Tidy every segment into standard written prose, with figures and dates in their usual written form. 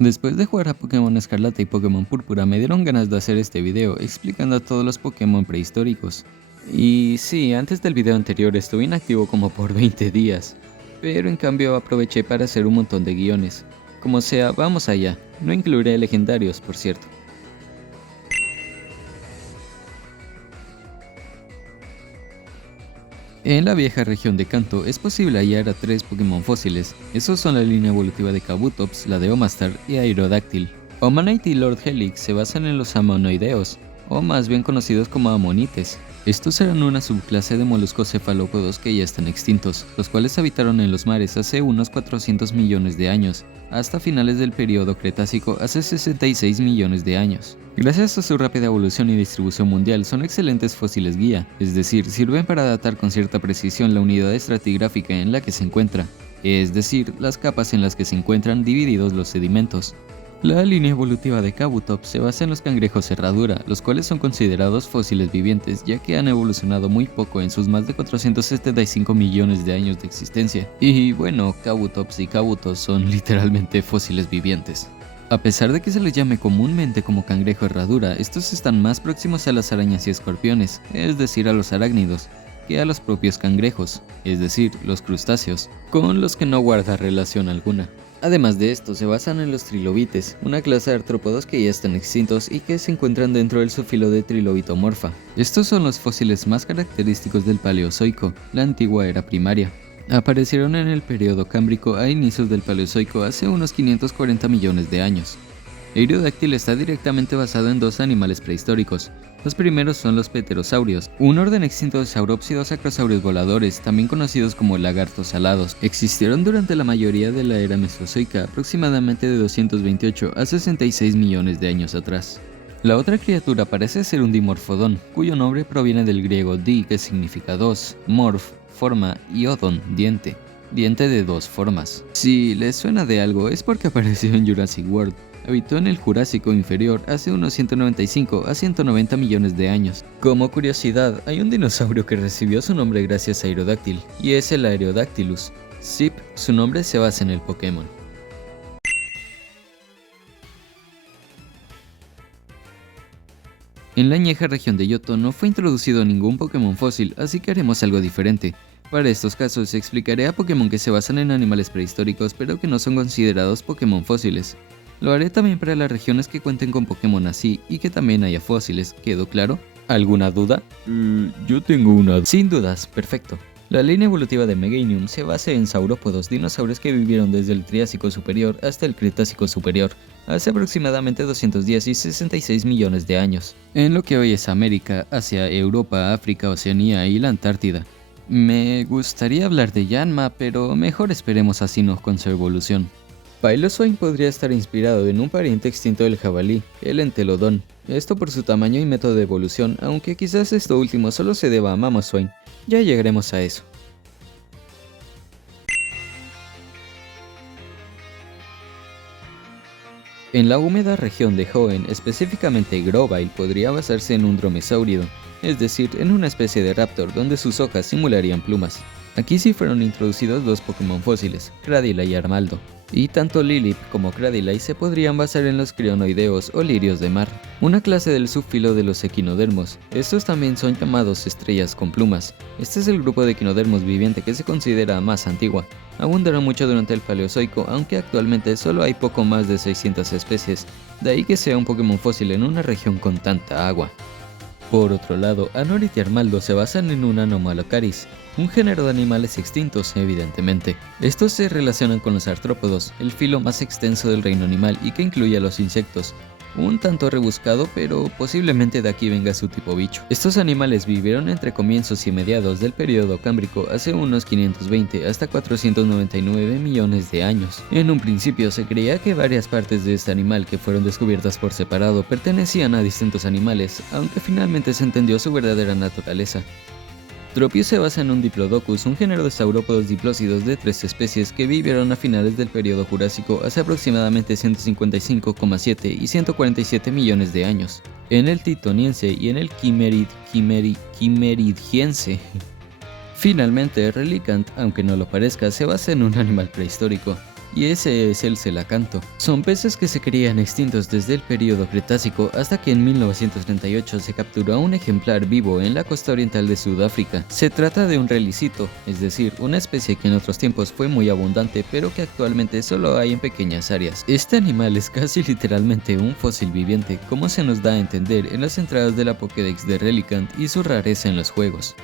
Después de jugar a Pokémon Escarlata y Pokémon Púrpura me dieron ganas de hacer este video explicando a todos los Pokémon prehistóricos. Y sí, antes del video anterior estuve inactivo como por 20 días, pero en cambio aproveché para hacer un montón de guiones. Como sea, vamos allá, no incluiré legendarios por cierto. En la vieja región de Kanto es posible hallar a 3 Pokémon fósiles. Esos son la línea evolutiva de Kabutops, la de Omastar y Aerodactyl. Omanite y Lord Helix se basan en los Amonoideos, o más bien conocidos como Amonites. Estos eran una subclase de moluscos cefalópodos que ya están extintos, los cuales habitaron en los mares hace unos 400 millones de años, hasta finales del período Cretácico hace 66 millones de años. Gracias a su rápida evolución y distribución mundial, son excelentes fósiles guía, es decir, sirven para datar con cierta precisión la unidad estratigráfica en la que se encuentra, es decir, las capas en las que se encuentran divididos los sedimentos. La línea evolutiva de Kabutops se basa en los cangrejos herradura, los cuales son considerados fósiles vivientes ya que han evolucionado muy poco en sus más de 475 millones de años de existencia. Y bueno, Kabutops y Kabutos son literalmente fósiles vivientes. A pesar de que se les llame comúnmente como cangrejo herradura, estos están más próximos a las arañas y escorpiones, es decir, a los arácnidos, que a los propios cangrejos, es decir, los crustáceos, con los que no guarda relación alguna. Además de esto, se basan en los trilobites, una clase de artrópodos que ya están extintos y que se encuentran dentro del subfilo de Trilobitomorpha. Estos son los fósiles más característicos del Paleozoico, la antigua era primaria. Aparecieron en el período cámbrico a inicios del Paleozoico hace unos 540 millones de años. Aerodactyl está directamente basado en 2 animales prehistóricos. Los primeros son los pterosaurios, un orden extinto de saurópsidos acrosaurios voladores, también conocidos como lagartos alados. Existieron durante la mayoría de la era mesozoica, aproximadamente de 228 a 66 millones de años atrás. La otra criatura parece ser un dimorfodón, cuyo nombre proviene del griego di, que significa 2, morph, forma, y odon, diente de 2 formas. Si les suena de algo es porque apareció en Jurassic World. Habitó en el Jurásico inferior hace unos 195 a 190 millones de años. Como curiosidad, hay un dinosaurio que recibió su nombre gracias a Aerodactyl, y es el Aerodactylus. Zip, su nombre se basa en el Pokémon. En la añeja región de Yoto no fue introducido ningún Pokémon fósil, así que haremos algo diferente. Para estos casos explicaré a Pokémon que se basan en animales prehistóricos pero que no son considerados Pokémon fósiles. Lo haré también para las regiones que cuenten con Pokémon así y que también haya fósiles, ¿quedó claro? ¿Alguna duda? Yo tengo una. Sin dudas, perfecto. La línea evolutiva de Meganium se basa en saurópodos, dinosaurios que vivieron desde el Triásico superior hasta el Cretácico superior, hace aproximadamente 210 y 66 millones de años, en lo que hoy es América, Asia, Europa, África, Oceanía y la Antártida. Me gustaría hablar de Yanma, pero mejor esperemos a Sinnoh con su evolución. Pylozoin podría estar inspirado en un pariente extinto del jabalí, el Entelodon. Esto por su tamaño y método de evolución, aunque quizás esto último solo se deba a Mamoswine. Ya llegaremos a eso. En la húmeda región de Hoenn, específicamente Grovyle podría basarse en un dromesáurido, es decir, en una especie de raptor donde sus hojas simularían plumas. Aquí sí fueron introducidos 2 Pokémon fósiles, Cradilla y Armaldo, y tanto Lilip como Cradilla se podrían basar en los crionoideos o lirios de mar, una clase del subfilo de los equinodermos. Estos también son llamados estrellas con plumas. Este es el grupo de equinodermos viviente que se considera más antigua. Abundaron mucho durante el Paleozoico, aunque actualmente solo hay poco más de 600 especies, de ahí que sea un Pokémon fósil en una región con tanta agua. Por otro lado, Anorit y Armaldo se basan en un Anomalocaris, un género de animales extintos, evidentemente. Estos se relacionan con los artrópodos, el filo más extenso del reino animal y que incluye a los insectos. Un tanto rebuscado, pero posiblemente de aquí venga su tipo bicho. Estos animales vivieron entre comienzos y mediados del período cámbrico hace unos 520 hasta 499 millones de años. En un principio se creía que varias partes de este animal que fueron descubiertas por separado pertenecían a distintos animales, aunque finalmente se entendió su verdadera naturaleza. Tropius se basa en un Diplodocus, un género de saurópodos diplócidos de 3 especies que vivieron a finales del período Jurásico hace aproximadamente 155,7 y 147 millones de años. En el Titoniense y en el Quimeridgiense. Finalmente, Relicanth, aunque no lo parezca, se basa en un animal prehistórico. y ese es el celacanto. Son peces que se creían extintos desde el período Cretácico hasta que en 1938 se capturó a un ejemplar vivo en la costa oriental de Sudáfrica. Se trata de un relicito, es decir, una especie que en otros tiempos fue muy abundante pero que actualmente solo hay en pequeñas áreas. Este animal es casi literalmente un fósil viviente, como se nos da a entender en las entradas de la Pokédex de Relicanth y su rareza en los juegos.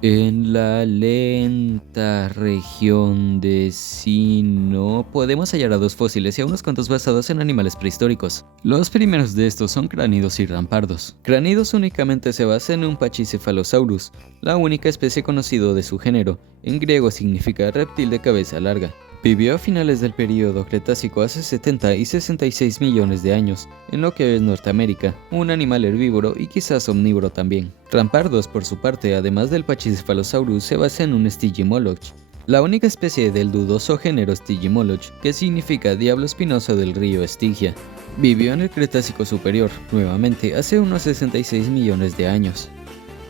En la lenta región de Sino podemos hallar a dos fósiles y a unos cuantos basados en animales prehistóricos. Los primeros de estos son cránidos y rampardos. Cránidos únicamente se basa en un Pachycephalosaurus, la única especie conocida de su género. En griego significa reptil de cabeza larga. Vivió a finales del período Cretácico hace 70 y 66 millones de años, en lo que es Norteamérica, un animal herbívoro y quizás omnívoro también. Rampardos, por su parte, además del Pachycephalosaurus, se basa en un Stygimoloch, la única especie del dudoso género Stygimoloch, que significa diablo espinoso del río Estigia. Vivió en el Cretácico superior, nuevamente, hace unos 66 millones de años.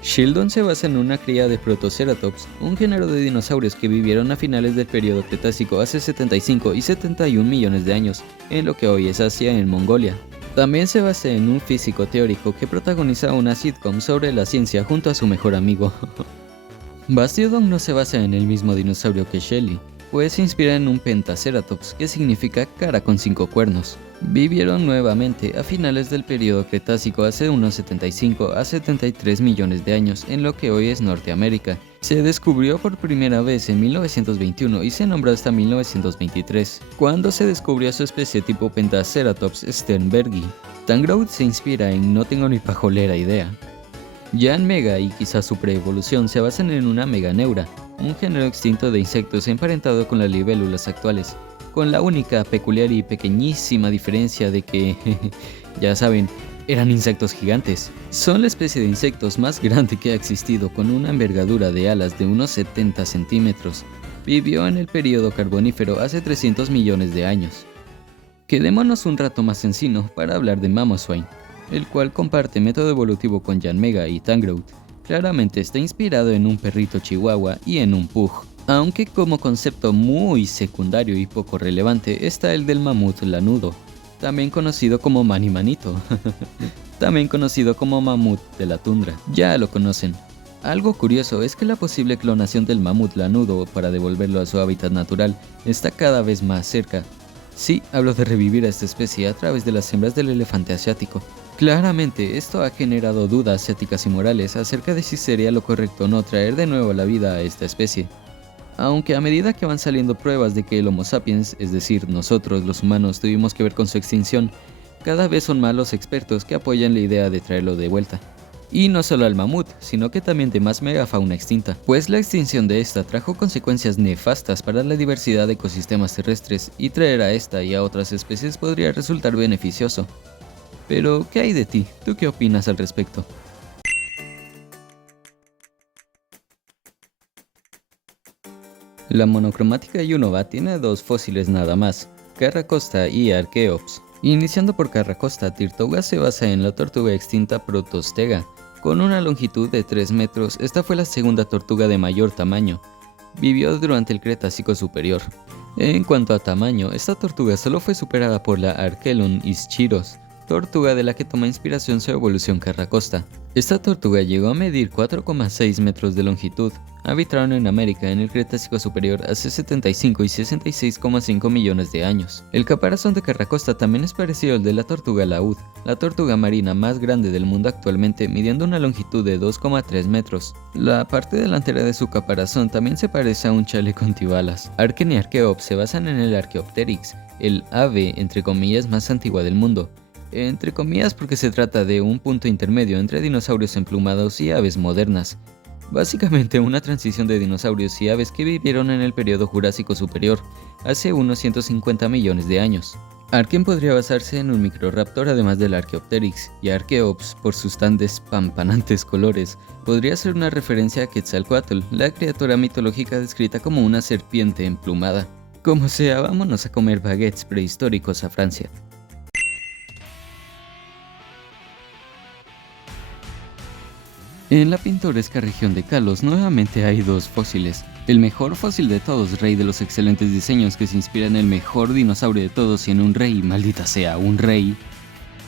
Shieldon se basa en una cría de Protoceratops, un género de dinosaurios que vivieron a finales del período Cretácico hace 75 y 71 millones de años, en lo que hoy es Asia en Mongolia. También se basa en un físico teórico que protagoniza una sitcom sobre la ciencia junto a su mejor amigo. Bastiodon no se basa en el mismo dinosaurio que Shelly, pues se inspira en un Pentaceratops, que significa cara con 5 cuernos. Vivieron nuevamente a finales del período Cretácico hace unos 75 a 73 millones de años en lo que hoy es Norteamérica. Se descubrió por primera vez en 1921 y se nombró hasta 1923, cuando se descubrió su especie tipo Pentaceratops sternbergi. Tangrowth se inspira en no tengo ni pajolera idea. Jan Mega y quizás su preevolución se basan en una meganeura, un género extinto de insectos emparentado con las libélulas actuales, con la única, peculiar y pequeñísima diferencia de que, ya saben, eran insectos gigantes. Son la especie de insectos más grande que ha existido, con una envergadura de alas de unos 70 centímetros. Vivió en el período carbonífero hace 300 millones de años. Quedémonos un rato más en Sino para hablar de Mamoswine, el cual comparte método evolutivo con Jan Mega y Tangrowth. Claramente está inspirado en un perrito chihuahua y en un pug, aunque como concepto muy secundario y poco relevante está el del mamut lanudo, también conocido como manimanito, también conocido como mamut de la tundra, ya lo conocen. Algo curioso es que la posible clonación del mamut lanudo para devolverlo a su hábitat natural está cada vez más cerca. Sí, hablo de revivir a esta especie a través de las hembras del elefante asiático. Claramente, esto ha generado dudas éticas y morales acerca de si sería lo correcto o no traer de nuevo a la vida a esta especie. Aunque a medida que van saliendo pruebas de que el Homo sapiens, es decir, nosotros los humanos, tuvimos que ver con su extinción, cada vez son más los expertos que apoyan la idea de traerlo de vuelta. Y no solo al mamut, sino que también de más megafauna extinta, pues la extinción de esta trajo consecuencias nefastas para la diversidad de ecosistemas terrestres, y traer a esta y a otras especies podría resultar beneficioso. Pero, ¿qué hay de ti? ¿Tú qué opinas al respecto? La monocromática Yunova tiene dos fósiles nada más, Carracosta y Archaeops. Iniciando por Carracosta, Tirtouga se basa en la tortuga extinta Protostega. Con una longitud de 3 metros, esta fue la segunda tortuga de mayor tamaño. Vivió durante el Cretácico superior. En cuanto a tamaño, esta tortuga solo fue superada por la Archelon ischiros, tortuga de la que toma inspiración su evolución Carracosta. Esta tortuga llegó a medir 4,6 metros de longitud. Habitaron en América en el Cretácico superior hace 75 y 66,5 millones de años. El caparazón de Carracosta también es parecido al de la tortuga laúd, la tortuga marina más grande del mundo actualmente, midiendo una longitud de 2,3 metros. La parte delantera de su caparazón también se parece a un chaleco antibalas. Arken y Archaeops se basan en el Archaeopteryx, el ave entre comillas más antigua del mundo. Entre comillas porque se trata de un punto intermedio entre dinosaurios emplumados y aves modernas. Básicamente una transición de dinosaurios y aves que vivieron en el periodo Jurásico superior, hace unos 150 millones de años. Arken podría basarse en un microraptor además del Archaeopteryx, y Archaeops, por sus tan despampanantes colores, podría ser una referencia a Quetzalcóatl, la criatura mitológica descrita como una serpiente emplumada. Como sea, vámonos a comer baguettes prehistóricos a Francia. En la pintoresca región de Kalos nuevamente hay dos fósiles. El mejor fósil de todos, rey de los excelentes diseños que se inspira en el mejor dinosaurio de todos y en un rey, maldita sea, un rey,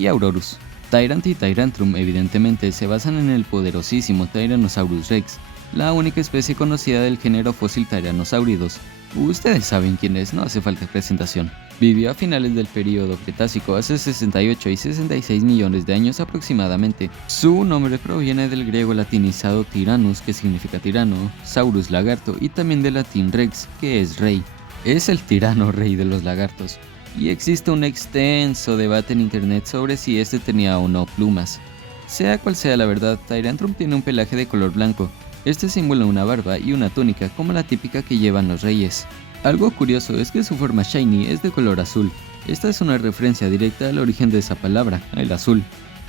y Aurorus. Tyrant y Tyrantrum evidentemente se basan en el poderosísimo Tyrannosaurus Rex, la única especie conocida del género fósil Tyrannosauridos. Ustedes saben quién es, no hace falta presentación. Vivió a finales del período Cretácico hace 68 y 66 millones de años aproximadamente. Su nombre proviene del griego latinizado Tyrannus, que significa tirano, Saurus lagarto, y también del latín Rex, que es rey. Es el tirano rey de los lagartos, y existe un extenso debate en internet sobre si este tenía o no plumas. Sea cual sea la verdad, Tyrantrum tiene un pelaje de color blanco. Este simula una barba y una túnica como la típica que llevan los reyes. Algo curioso es que su forma shiny es de color azul. Esta es una referencia directa al origen de esa palabra, el azul,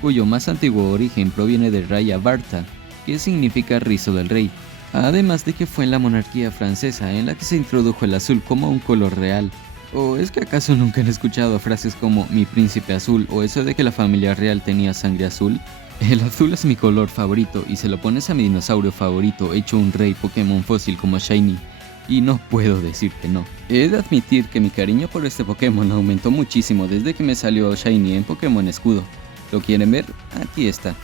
cuyo más antiguo origen proviene de Raya Barta, que significa rizo del rey. Además de que fue en la monarquía francesa en la que se introdujo el azul como un color real. ¿O es que acaso nunca han escuchado frases como mi príncipe azul o eso de que la familia real tenía sangre azul? El azul es mi color favorito y se lo pones a mi dinosaurio favorito hecho un rey Pokémon fósil como Shiny, y no puedo decir que no. He de admitir que mi cariño por este Pokémon aumentó muchísimo desde que me salió Shiny en Pokémon Escudo. ¿Lo quieren ver? Aquí está.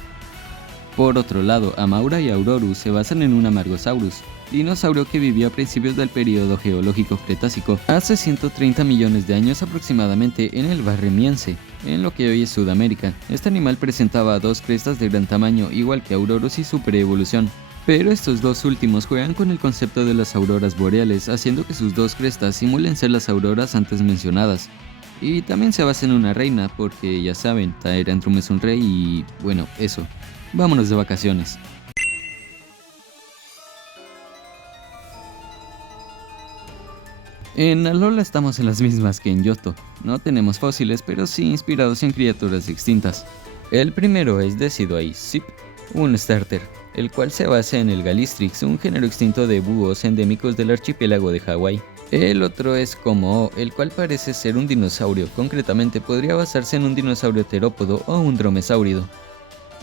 Por otro lado, Amaura y Aurorus se basan en un Amargosaurus, dinosaurio que vivió a principios del período geológico Cretácico, hace 130 millones de años aproximadamente en el Barremiense, en lo que hoy es Sudamérica. Este animal presentaba dos crestas de gran tamaño, igual que Aurorus y su preevolución. Pero estos dos últimos juegan con el concepto de las auroras boreales, haciendo que sus dos crestas simulen ser las auroras antes mencionadas. Y también se basa en una reina, porque ya saben, Tyrantrum es un rey y bueno, eso. Vámonos de vacaciones. En Alola estamos en las mismas que en Yoto. No tenemos fósiles, pero sí inspirados en criaturas extintas. El primero es Decidueye Zip, un starter, el cual se basa en el Galistrix, un género extinto de búhos endémicos del archipiélago de Hawái. El otro es Como, el cual parece ser un dinosaurio, concretamente podría basarse en un dinosaurio terópodo o un dromesáurido.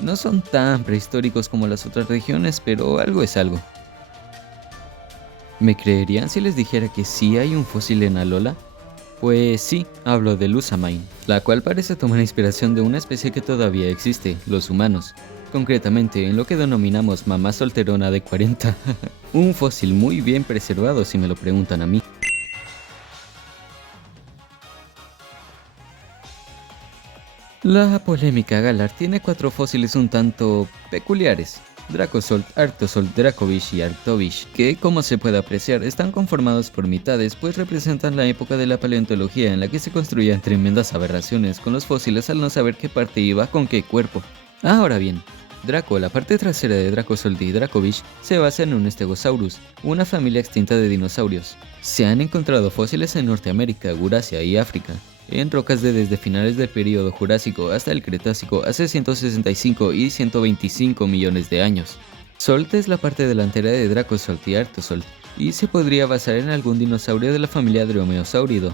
No son tan prehistóricos como las otras regiones, pero algo es algo. ¿Me creerían si les dijera que sí hay un fósil en Alola? Pues sí, hablo de Lusamine, la cual parece tomar inspiración de una especie que todavía existe, los humanos. Concretamente en lo que denominamos mamá solterona de 40. Un fósil muy bien preservado si me lo preguntan a mí. La polémica Galar tiene cuatro fósiles un tanto peculiares. Dracozolt, Arctozolt, Dracovish y Arctovish, que como se puede apreciar están conformados por mitades pues representan la época de la paleontología en la que se construían tremendas aberraciones con los fósiles al no saber qué parte iba con qué cuerpo. Ahora bien, Draco, la parte trasera de Dracozolt y Dracovish, se basa en un Stegosaurus, una familia extinta de dinosaurios. Se han encontrado fósiles en Norteamérica, Eurasia y África, en rocas desde finales del período Jurásico hasta el Cretácico hace 165 y 125 millones de años. Zolt es la parte delantera de Dracozolt y Arctozolt, y se podría basar en algún dinosaurio de la familia Dromeosaurido,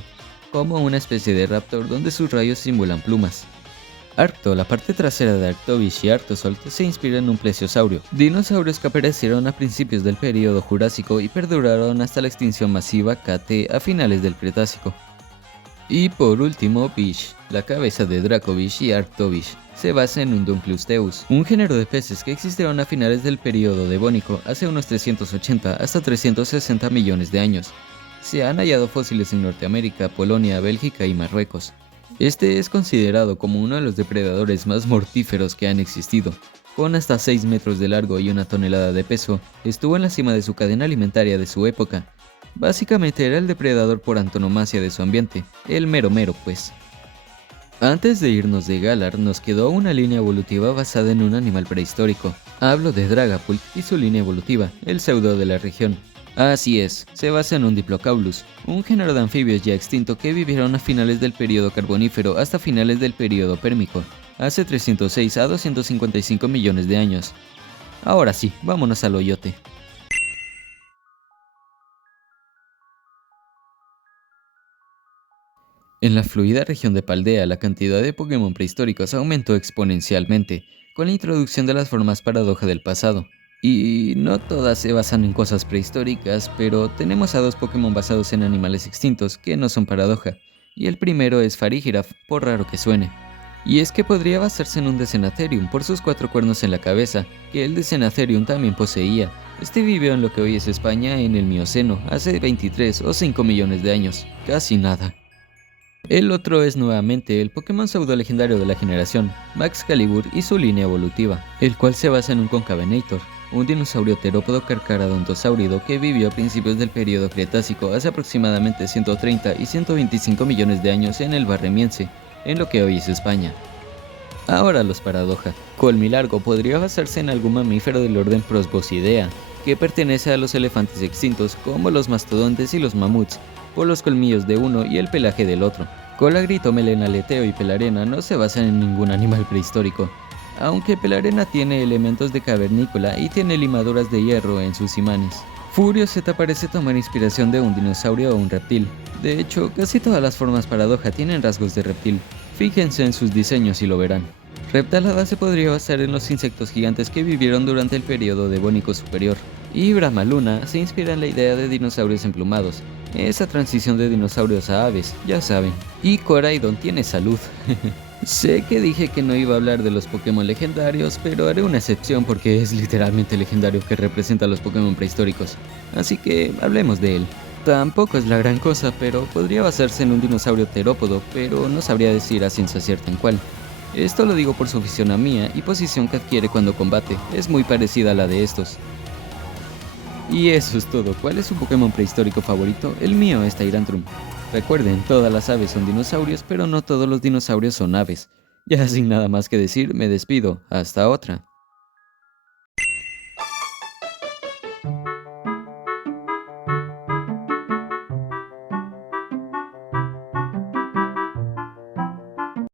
como una especie de raptor donde sus rayos simulan plumas. Arcto, la parte trasera de Arctovish y Arctozolt, se inspira en un plesiosaurio, dinosaurios que aparecieron a principios del período Jurásico y perduraron hasta la extinción masiva KT a finales del Cretácico. Y por último, Bish, la cabeza de Dracovish y Arctovish, se basa en un Dunkleosteus, un género de peces que existieron a finales del período Devónico hace unos 380 hasta 360 millones de años. Se han hallado fósiles en Norteamérica, Polonia, Bélgica y Marruecos. Este es considerado como uno de los depredadores más mortíferos que han existido. Con hasta 6 metros de largo y 1 tonelada de peso, estuvo en la cima de su cadena alimentaria de su época. Básicamente era el depredador por antonomasia de su ambiente, el mero mero pues. Antes de irnos de Galar nos quedó una línea evolutiva basada en un animal prehistórico. Hablo de Dragapult y su línea evolutiva, el pseudo de la región. Así es, se basa en un Diplocaulus, un género de anfibios ya extinto que vivieron a finales del período carbonífero hasta finales del período pérmico, hace 306 a 255 millones de años. Ahora sí, vámonos al hoyote. En la fluida región de Paldea, la cantidad de Pokémon prehistóricos aumentó exponencialmente, con la introducción de las formas paradoja del pasado. Y no todas se basan en cosas prehistóricas, pero tenemos a 2 Pokémon basados en animales extintos que no son paradoja, y el primero es Farigiraf, por raro que suene. Y es que podría basarse en un Decennatherium por sus 4 cuernos en la cabeza, que el Decennatherium también poseía. Este vivió en lo que hoy es España en el Mioceno, hace 23 o 5 millones de años, casi nada. El otro es nuevamente el Pokémon pseudo legendario de la generación, Maxcalibur y su línea evolutiva, el cual se basa en un Concavenator, un dinosaurio terópodo carcharodontosáurido que vivió a principios del período Cretácico hace aproximadamente 130 y 125 millones de años en el Barremiense, en lo que hoy es España. Ahora los paradoja. Colmilargo podría basarse en algún mamífero del orden Proboscidea, que pertenece a los elefantes extintos como los mastodontes y los mamuts, por los colmillos de uno y el pelaje del otro. Colagrito, Melenaleteo y Pelarena no se basan en ningún animal prehistórico, aunque Pelarena tiene elementos de cavernícola y tiene limaduras de hierro en sus imanes. Furio Z parece tomar inspiración de un dinosaurio o un reptil. De hecho, casi todas las formas paradoja tienen rasgos de reptil. Fíjense en sus diseños y lo verán. Reptalada se podría basar en los insectos gigantes que vivieron durante el periodo Devónico superior. Y Brahmaluna se inspira en la idea de dinosaurios emplumados, esa transición de dinosaurios a aves, ya saben. Y Coraidon tiene salud. Sé que dije que no iba a hablar de los Pokémon legendarios, pero haré una excepción porque es literalmente legendario que representa a los Pokémon prehistóricos, así que hablemos de él. Tampoco es la gran cosa, pero podría basarse en un dinosaurio terópodo, pero no sabría decir a ciencia cierta en cuál. Esto lo digo por su fisionomía y posición que adquiere cuando combate, es muy parecida a la de estos. Y eso es todo. ¿Cuál es su Pokémon prehistórico favorito? El mío es Tyrantrum. Recuerden, todas las aves son dinosaurios, pero no todos los dinosaurios son aves. Ya sin nada más que decir, me despido. Hasta otra.